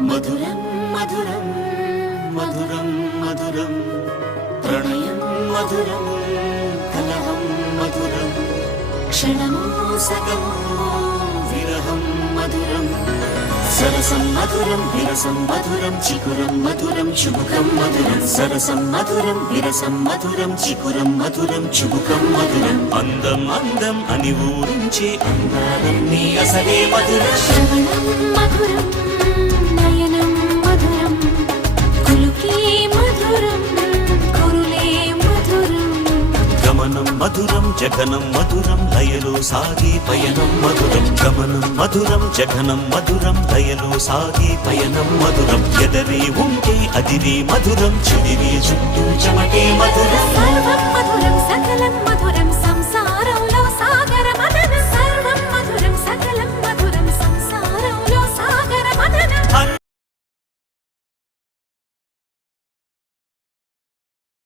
మధురం మధురం మధురం మధురం ప్రణయం మధురం కలహం మధురం క్షణమో సగమో విరహం మధురం సరసం మధురం విరసం మధురం చికురం మధురం చుబుకం మధురం సరసం మధురం విరసం మధురం చికురం మధురం చుబుకం మధురం అందం అందం అని ఊరించే అందాలన్నీ అసలే మధురం శ్రవణం మధురం నయనం మధురం కులుకే మధురం కురులే మధురం గమనం మధురం జగనం మధురం లయలో సాగే పయనం మధురం గమనం మధురం జగనం మధురం లయలో సాగే పయనం మధురం ఎదరే ఉంటే అదిరే మధురం చెదిరే చుట్టూ చెమటే మధురం సర్వం మధురం సకలం మధురం